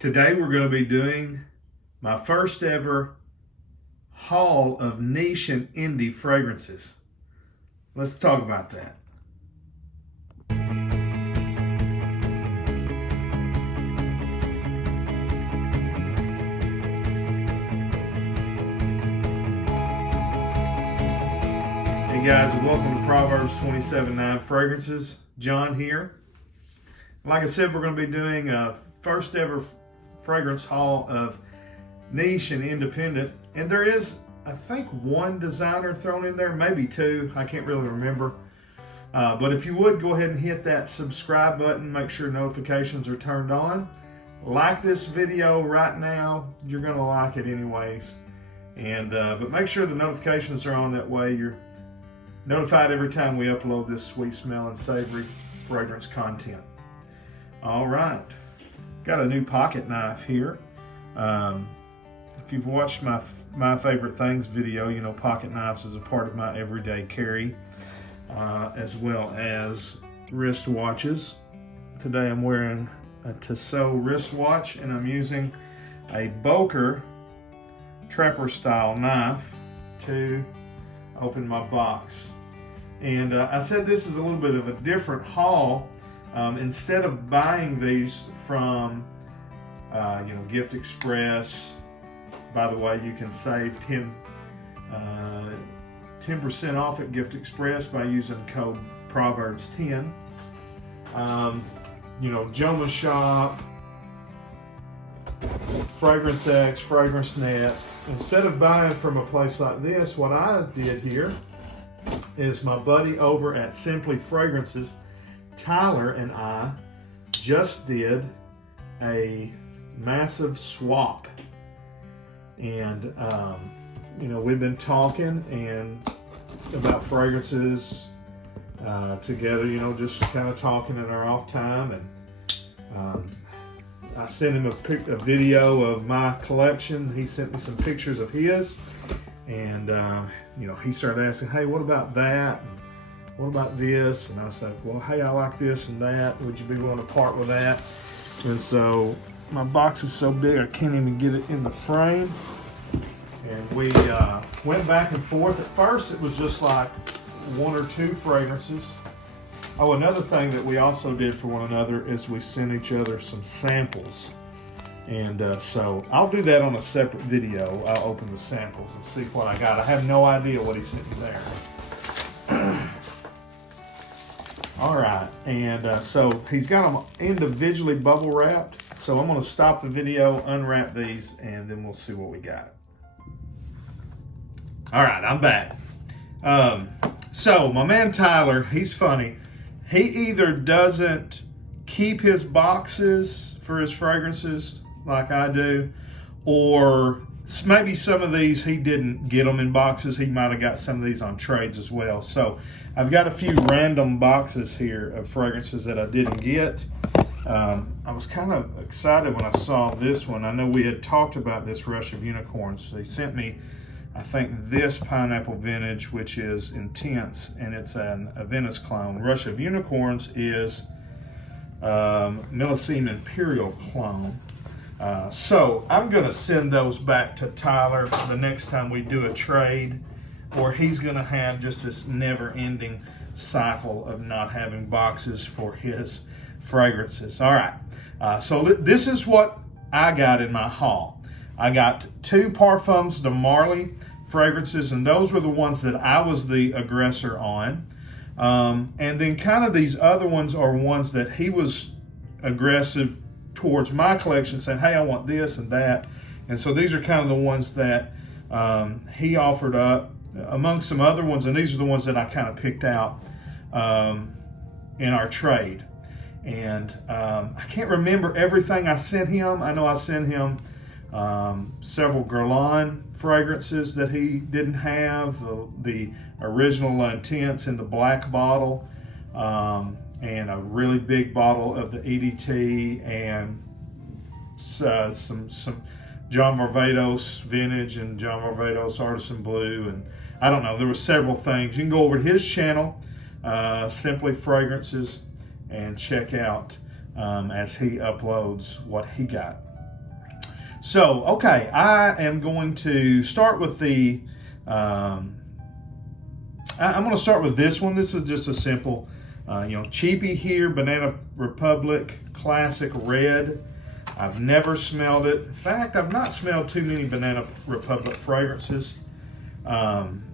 Today we're going to be doing my first ever haul of niche and indie fragrances. Let's talk about that. Hey guys, and welcome to Proverbs 27:9 Fragrances. John here. Like I said, we're going to be doing a first ever fragrance haul of niche and independent, and there is, I think, one designer thrown in there, maybe two, I can't really remember. But if you would, go ahead and hit that subscribe button, make sure notifications are turned on. Like this video right now, you're going to like it anyways. And but make sure the notifications are on, that way you're notified every time we upload this sweet smelling savory fragrance content. All right. Got a new pocket knife here. If you've watched my favorite things video, you know pocket knives is a part of my everyday carry, as well as wrist watches. Today I'm wearing a Tissot wristwatch, and I'm using a Boker trapper style knife to open my box. And I said this is a little bit of a different haul. Instead of buying these from Gift Express, by the way, you can save 10% off at Gift Express by using code Proverbs 10. Joma Shop, Fragrance X, Fragrance Net. Instead of buying from a place like this, what I did here is my buddy over at Simply Fragrances, Tyler, and I just did a massive swap. And we've been talking and about fragrances together, just kind of talking in our off time. And I sent him a video of my collection. He sent me some pictures of his, and he started asking, hey, what about that? And what about this? And I said, well, hey, I like this and that. Would you be willing to part with that? And so my box is so big I can't even get it in the frame. And we went back and forth. At first it was just like one or two fragrances. Oh, another thing that we also did for one another is we sent each other some samples. And so I'll do that on a separate video. I'll open the samples and see what I got. I have no idea what he sent me there. All right, and so he's got them individually bubble wrapped. So I'm going to stop the video, unwrap these, and then we'll see what we got. All right, I'm back. So my man Tyler, he's funny. He either doesn't keep his boxes for his fragrances like I do, or maybe some of these he didn't get them in boxes. He might have got some of these on trades as well. So I've got a few random boxes here of fragrances that I didn't get. I was kind of excited when I saw this one. I know we had talked about this Rush of Unicorns. They sent me, I think, this Pineapple Vintage, which is intense, and it's a Venice clone. Rush of Unicorns is Millesime Imperial clone. So I'm going to send those back to Tyler the next time we do a trade, or he's going to have just this never-ending cycle of not having boxes for his fragrances. All right, so this is what I got in my haul. I got 2 Parfums de Marley Fragrances, and those were the ones that I was the aggressor on. And then kind of these other ones are ones that he was aggressive towards my collection, saying, hey, I want this and that. And so these are kind of the ones that he offered up among some other ones, and these are the ones that I kind of picked out in our trade. And I can't remember everything I sent him. I know I sent him several Guerlain fragrances that he didn't have, the original Intense in the black bottle, and a really big bottle of the EDT, and some John Varvatos Vintage and John Varvatos Artisan Blue, and I don't know, there were several things. You can go over to his channel, Simply Fragrances, and check out as he uploads what he got. So, okay, I am going to start with the, I'm going to start with this one. This is just a simple, cheapy here, Banana Republic Classic Red. I've never smelled it. In fact, I've not smelled too many Banana Republic fragrances. And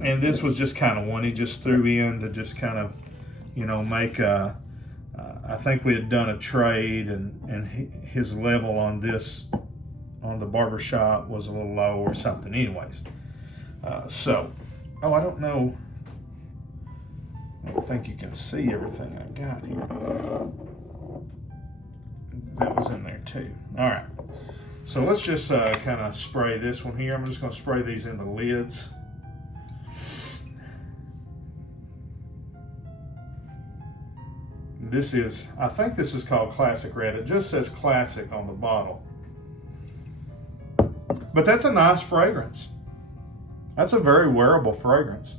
this was just kind of one he just threw in to just kind of, make a, I think we had done a trade, and his level on this, on the Barbershop, was a little low or something. Anyways, I don't know. I don't think you can see everything I got here. That was in there too. All right. So let's just kind of spray this one here. I'm just going to spray these in the lids. This is, I think this is called Classic Red. It just says Classic on the bottle. But that's a nice fragrance. That's a very wearable fragrance.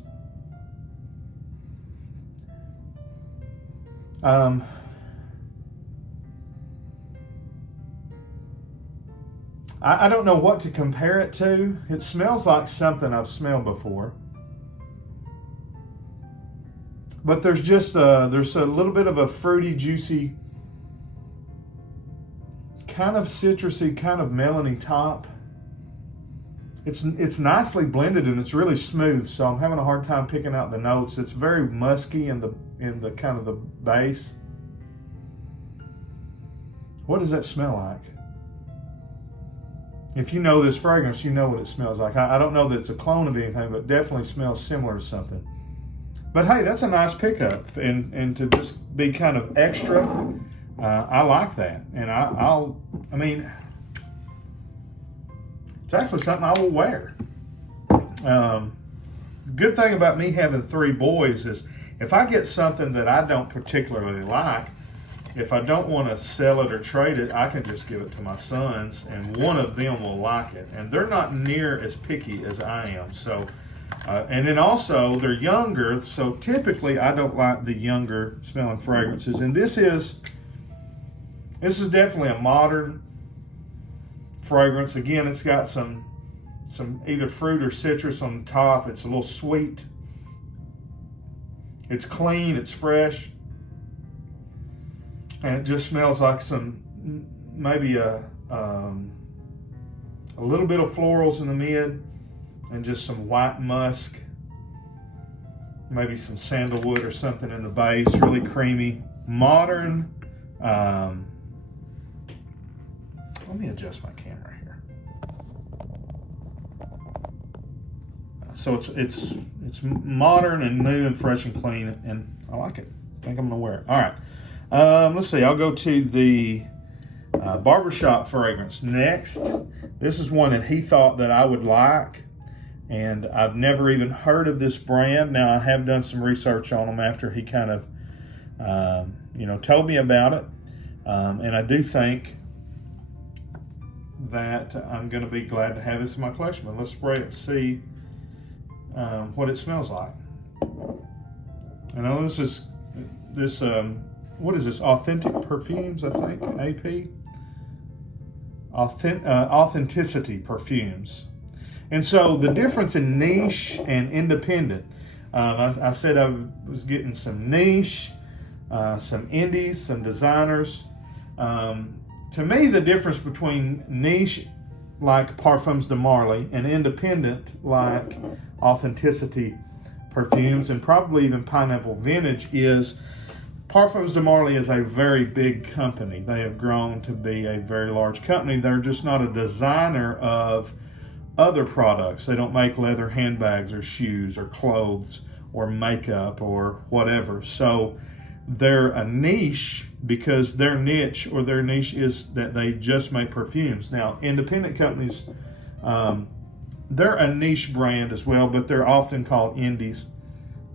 I don't know what to compare it to. It smells like something I've smelled before. But there's just there's a little bit of a fruity, juicy, kind of citrusy, kind of melony top. It's nicely blended and it's really smooth, so I'm having a hard time picking out the notes. It's very musky in the kind of the base. What does that smell like? If you know this fragrance, you know what it smells like. I don't know that it's a clone of anything, but it definitely smells similar to something. But hey, that's a nice pickup, and to just be kind of extra, I like that. And I mean, it's actually something I will wear. Good thing about me having 3 boys is if I get something that I don't particularly like, if I don't want to sell it or trade it, I can just give it to my sons, and one of them will like it. And they're not near as picky as I am. So, and then also they're younger, so typically I don't like the younger smelling fragrances. And this is definitely a modern fragrance. Again, it's got some either fruit or citrus on the top. It's a little sweet. It's clean. It's fresh. And it just smells like maybe a little bit of florals in the mid, and just some white musk, maybe some sandalwood or something in the base. Really creamy, modern. Let me adjust my camera here. So it's modern and new and fresh and clean, and I like it. I think I'm gonna wear it. All right. Let's see, I'll go to the Barbershop Fragrance next. This is one that he thought that I would like, and I've never even heard of this brand. Now, I have done some research on them after he kind of, told me about it, and I do think that I'm going to be glad to have this in my collection. But let's spray it and see what it smells like. I know this is what is this? Authentic Perfumes, I think, AP. Authenticity Perfumes. And so the difference in niche and independent, I said I was getting some niche, some indies, some designers. To me, the difference between niche, like Parfums de Marley, and independent, like Authenticity Perfumes, and probably even Pineapple Vintage, is Parfums de Marley is a very big company. They have grown to be a very large company. They're just not a designer of other products. They don't make leather handbags or shoes or clothes or makeup or whatever. So they're a niche because their niche is that they just make perfumes. Now, independent companies, they're a niche brand as well, but they're often called indies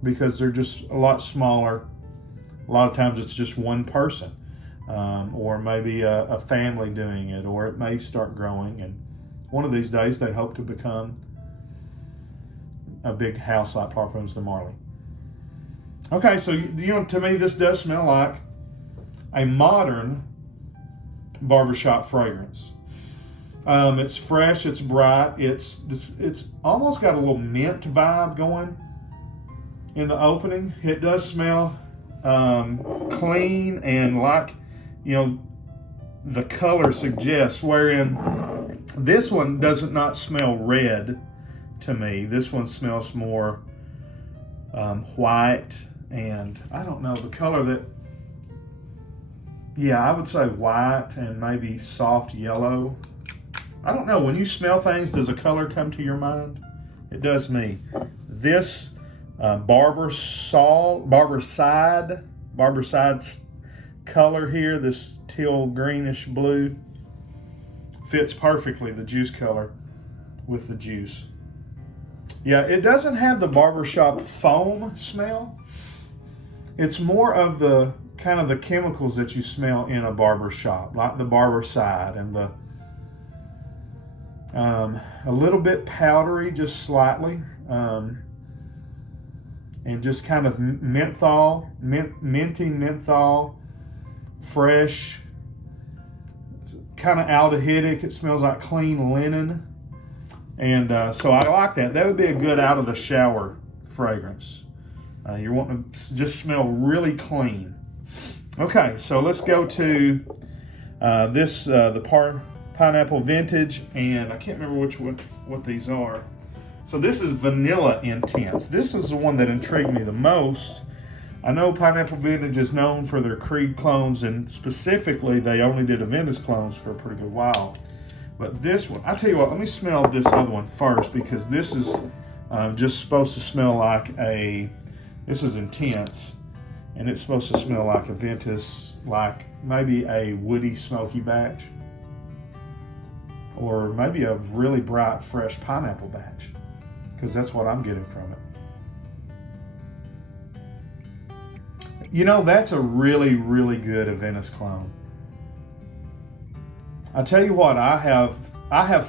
because they're just a lot smaller. A lot of times it's just one person, or maybe a family doing it, or it may start growing, and one of these days they hope to become a big house like Parfums de Marley. Okay, so to me this does smell like a modern Barbershop Fragrance. It's fresh, it's bright, it's almost got a little mint vibe going in the opening. It does smell clean and like, the color suggests, wherein this one does not smell red to me. This one smells more white, and I don't know, the color that, I would say white and maybe soft yellow. I don't know, when you smell things, does a color come to your mind? It does me. This Barberside color here, this teal greenish blue, fits perfectly the juice color with the juice. Yeah, it doesn't have the barbershop foam smell. It's more of the kind of the chemicals that you smell in a barbershop, like the Barberside and the a little bit powdery, just slightly, and just kind of menthol, minty menthol, fresh, kind of aldehydic. It smells like clean linen, and so I like that. That would be a good out of the shower fragrance. You're wanting to just smell really clean. Okay, so let's go to the Pineapple Vintage, and I can't remember what these are. So this is Vanilla Intense. This is the one that intrigued me the most. I know Pineapple Vintage is known for their Creed clones, and specifically they only did Aventus clones for a pretty good while. But this one, I tell you what, let me smell this other one first, because this is just supposed to smell like this is intense, and it's supposed to smell like Aventus, like maybe a woody smoky batch, or maybe a really bright fresh pineapple batch, because that's what I'm getting from it. That's a really, really good Aventus clone. I tell you what, I have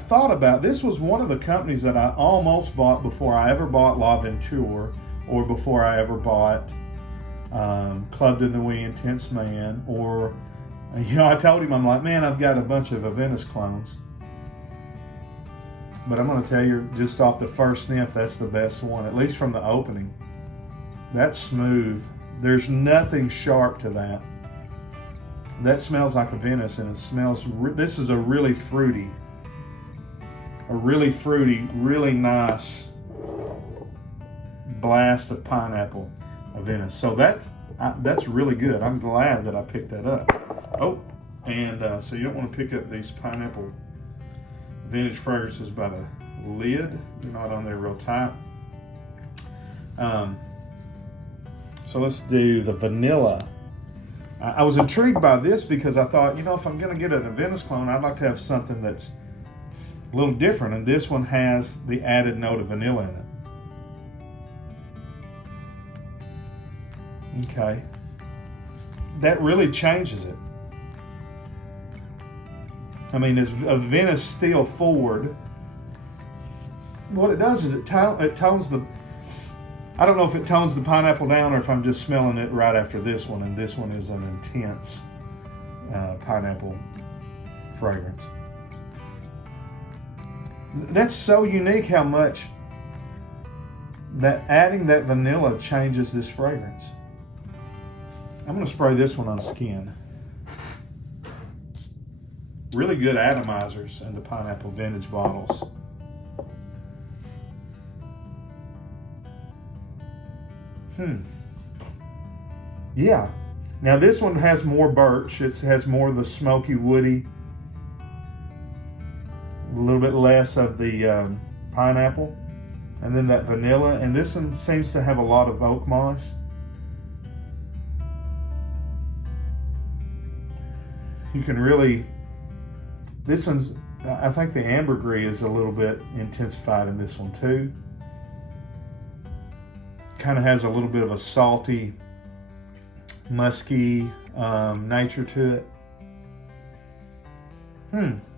thought about, this was one of the companies that I almost bought before I ever bought L'Aventure, or before I ever bought Club de Nuit Intense Man, or, I told him, I'm like, man, I've got a bunch of Aventus clones. But I'm going to tell you, just off the first sniff, that's the best one, at least from the opening. That's smooth. There's nothing sharp to that. That smells like Aventus, and it smells, this is a really fruity, really nice blast of pineapple Aventus. So that's really good. I'm glad that I picked that up. Oh, and so you don't want to pick up these pineapple vintage fragrances by the lid. They're not on there real tight. So let's do the vanilla. I was intrigued by this because I thought, if I'm going to get an Aventus clone, I'd like to have something that's a little different, and this one has the added note of vanilla in it. Okay. That really changes it. I mean, as Aventus steel forward, what it does is it tones the, I don't know if it tones the pineapple down or if I'm just smelling it right after this one, and this one is an intense pineapple fragrance. That's so unique how much that adding that vanilla changes this fragrance. I'm going to spray this one on skin. Really good atomizers in the Pineapple Vintage bottles. Yeah. Now this one has more birch. It has more of the smoky, woody, a little bit less of the pineapple, and then that vanilla. And this one seems to have a lot of oak moss. You can really, this one's, I think the ambergris is a little bit intensified in this one too. Kind of has a little bit of a salty, musky nature to it.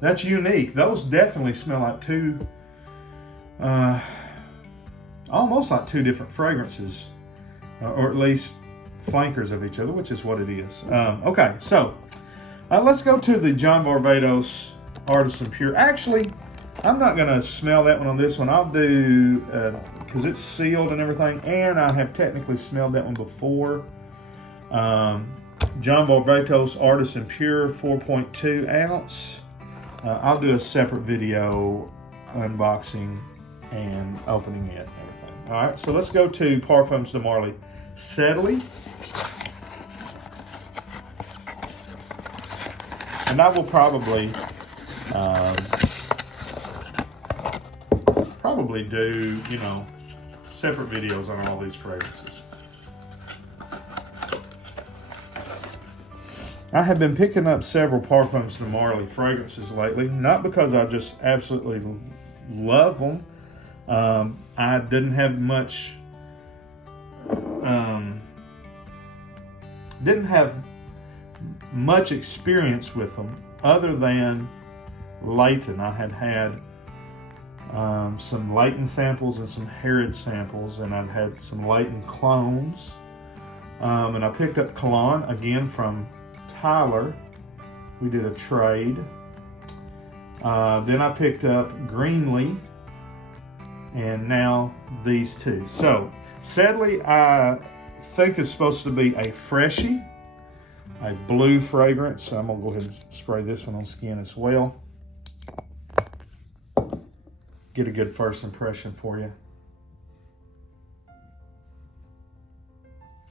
That's unique. Those definitely smell like two, almost like two different fragrances, or at least flankers of each other, which is what it is. Okay, so Let's go to the John Barbados Artisan Pure. Actually, I'm not going to smell that one on this one. I'll do, because it's sealed and everything, and I have technically smelled that one before. John Barbados Artisan Pure 4.2 ounce. I'll do a separate video unboxing and opening it and everything. All right, so let's go to Parfums de Marley Sedley. And I will probably do, separate videos on all these fragrances. I have been picking up several Parfums de Marley fragrances lately, not because I just absolutely love them. I didn't have much experience with them other than Leighton. I had some Leighton samples and some Harrod samples, and I've had some Leighton clones. And I picked up Cologne again from Tyler. We did a trade. Then I picked up Greenlee, and now these two. So Sedley, I think is supposed to be a freshie, a blue fragrance. So I'm gonna go ahead and spray this one on skin as well. Get a good first impression for you.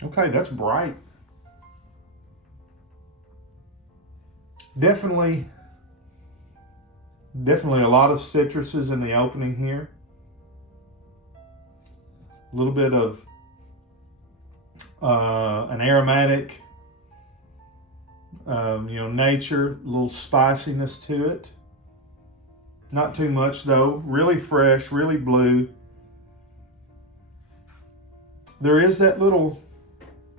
Okay, that's bright. Definitely a lot of citruses in the opening here. A little bit of an aromatic, nature, a little spiciness to it. Not too much though. Really fresh, really blue. There is that little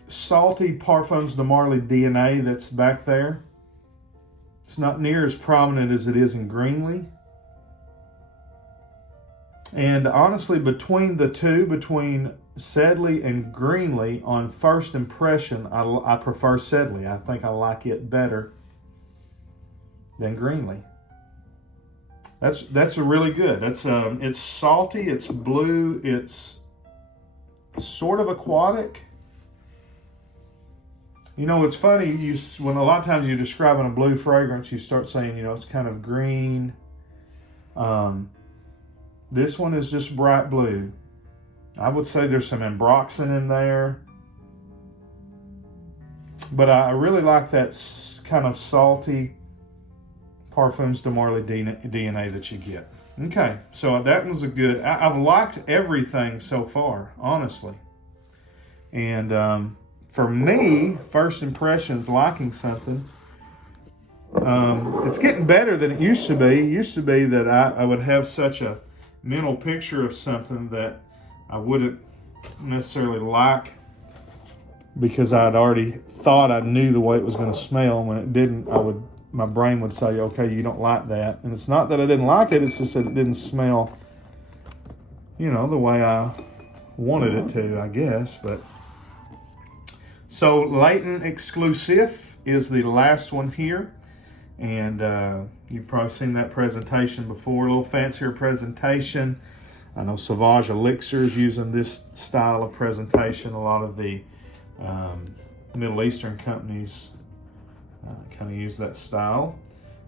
salty Parfums de Marley DNA that's back there. It's not near as prominent as it is in Greenlee. And honestly, between the two, between Sedley and Greenlee, on first impression, I prefer Sedley. I think I like it better than Greenlee. That's a really good. It's salty, it's blue, it's sort of aquatic. It's funny, when a lot of times you're describing a blue fragrance, you start saying, it's kind of green. This one is just bright blue. I would say there's some ambroxan in there. But I really like that kind of salty Parfums de Marley DNA that you get. Okay, so that was a good, I've liked everything so far, honestly. And for me, first impressions, liking something, it's getting better than it used to be. It used to be that I would have such a mental picture of something that I wouldn't necessarily like because I'd already thought I knew the way it was going to smell. When it didn't, my brain would say, okay, you don't like that. And it's not that I didn't like it, it's just that it didn't smell, the way I wanted it to, I guess. But so Leighton Exclusive is the last one here. And you've probably seen that presentation before, a little fancier presentation. I know Sauvage Elixir is using this style of presentation. A lot of the Middle Eastern companies kind of use that style.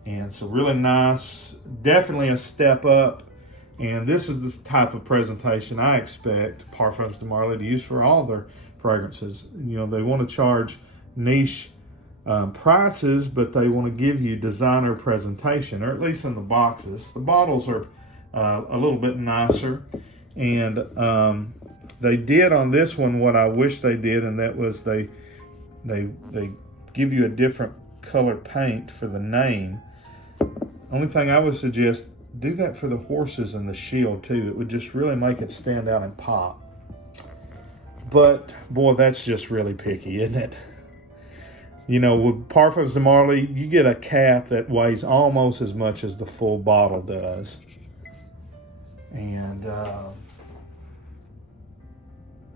And so really nice, definitely a step up. And this is the type of presentation I expect Parfums de Marley to use for all their fragrances. They want to charge niche prices, but they want to give you designer presentation, or at least in the boxes. The bottles are a little bit nicer, and they did on this one what I wish they did, and that was they give you a different colored paint for the name. Only thing I would suggest, do that for the horses and the shield too. It would just really make it stand out and pop. But boy, that's just really picky, isn't it? With Parfums de Marley, you get a cap that weighs almost as much as the full bottle does. And I don't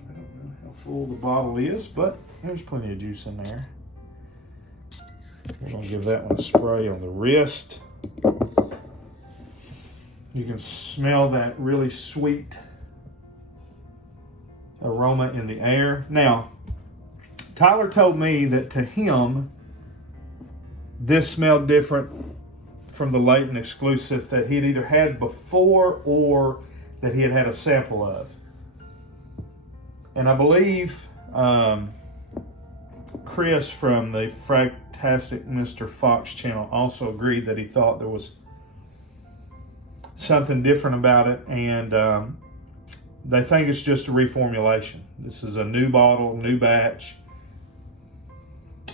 know how full the bottle is, but there's plenty of juice in there. We're going to give that one a spray on the wrist. You can smell that really sweet aroma in the air. Now, Tyler told me that to him, this smelled different from the Leighton Exclusive that he had either had before or that he had had a sample of. And I believe Chris from the Fantastic Mr. Fox channel also agreed that he thought there was something different about it, and they think it's just a reformulation. This is a new bottle, new batch.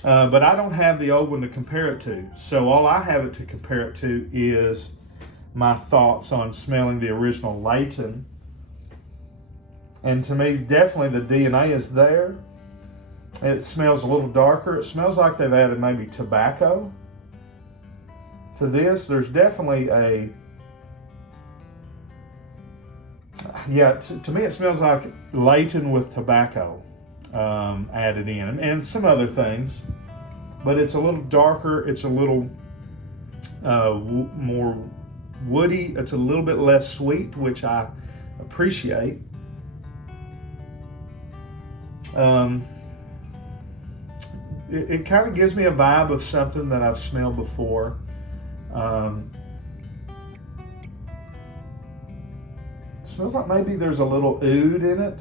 But I don't have the old one to compare it to. So all I have it to compare it to is my thoughts on smelling the original Leighton. And to me, definitely the DNA is there. It smells a little darker. It smells like they've added maybe tobacco to this. There's definitely a, to me it smells like Leighton with tobacco added in, and some other things, but it's a little darker. It's a little more woody. It's a little bit less sweet, which I appreciate. It kind of gives me a vibe of something that I've smelled before. Smells like maybe there's a little oud in it.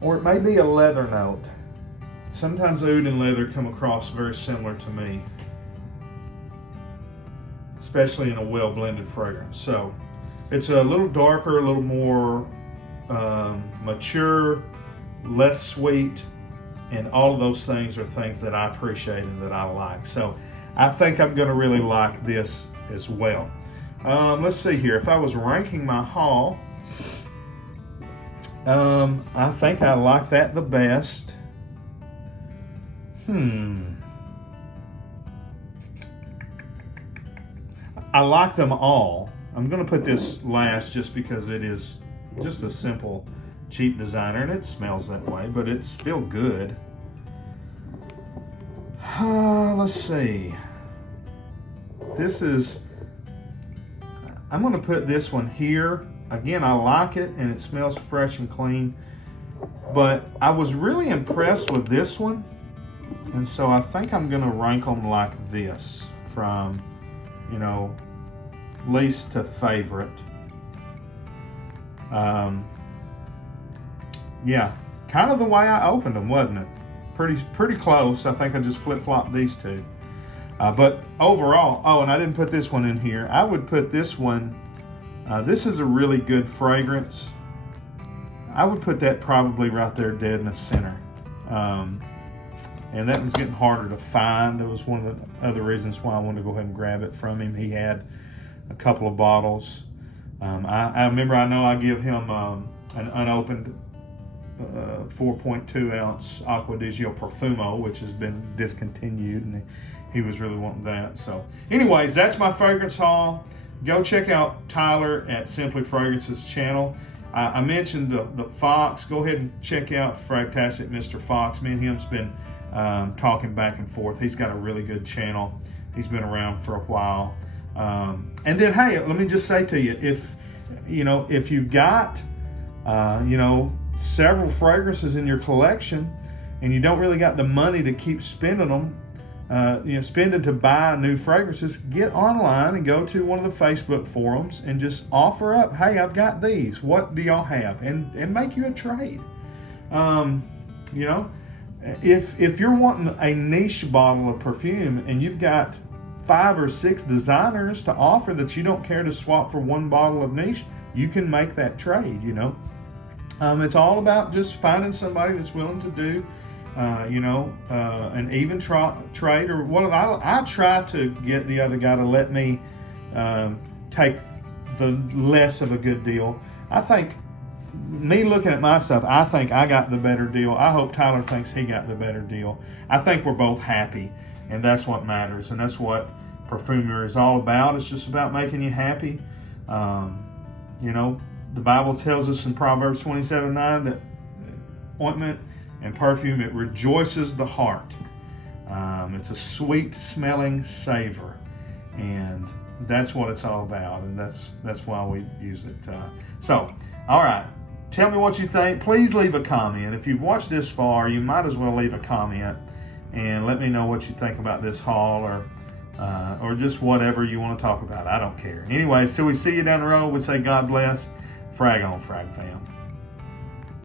Or it may be a leather note. Sometimes oud and leather come across very similar to me, especially in a well-blended fragrance. So it's a little darker, a little more mature, less sweet, and all of those things are things that I appreciate and that I like. So I think I'm going to really like this as well. Let's see here. If I was ranking my haul, I think I like that the best. I like them all. I'm going to put this last just because it is just a simple, cheap designer, and it smells that way, but it's still good. Let's see. I'm going to put this one here. Again, I like it, and it smells fresh and clean, but I was really impressed with this one, and so I think I'm going to rank them like this, from, least to favorite. Yeah, kind of the way I opened them, wasn't it? Pretty close. I think I just flip-flopped these two. But overall, and I didn't put this one in here. I would put this one, this is a really good fragrance. I would put that probably right there dead in the center. And that one's getting harder to find. It was one of the other reasons why I wanted to go ahead and grab it from him. He had a couple of bottles. I remember, I know I give him an unopened 4.2 ounce Acqua di Gio Profumo, which has been discontinued, and he was really wanting that. So anyways, that's my fragrance haul. Go check out Tyler at Simply Fragrances channel. I mentioned the Fox. Go ahead and check out Fantastic Mr. Fox. Me and him's been talking back and forth. He's got a really good channel. He's been around for a while. And then, hey, let me just say to you, if you've got, several fragrances in your collection and you don't really got the money to keep spending them, spending to buy new fragrances, get online and go to one of the Facebook forums and just offer up, hey, I've got these. What do y'all have? And make you a trade. If you're wanting a niche bottle of perfume and you've got 5 or 6 designers to offer that you don't care to swap for one bottle of niche, you can make that trade. It's all about just finding somebody that's willing to do, an even trade, or what I try to get the other guy to let me take the less of a good deal. I think, me looking at myself, I think I got the better deal. I hope Tyler thinks he got the better deal. I think we're both happy, and that's what matters, and that's what perfumery is all about. It's just about making you happy. The Bible tells us in Proverbs 27:9 that ointment and perfume. It rejoices the heart. It's a sweet smelling savor, and that's what it's all about, and that's why we use it. So, all right, tell me what you think. Please leave a comment. If you've watched this far, you might as well leave a comment and let me know what you think about this haul, or just whatever you want to talk about. I don't care. Anyway, so we see you down the road. We say God bless. Frag on, Frag fam.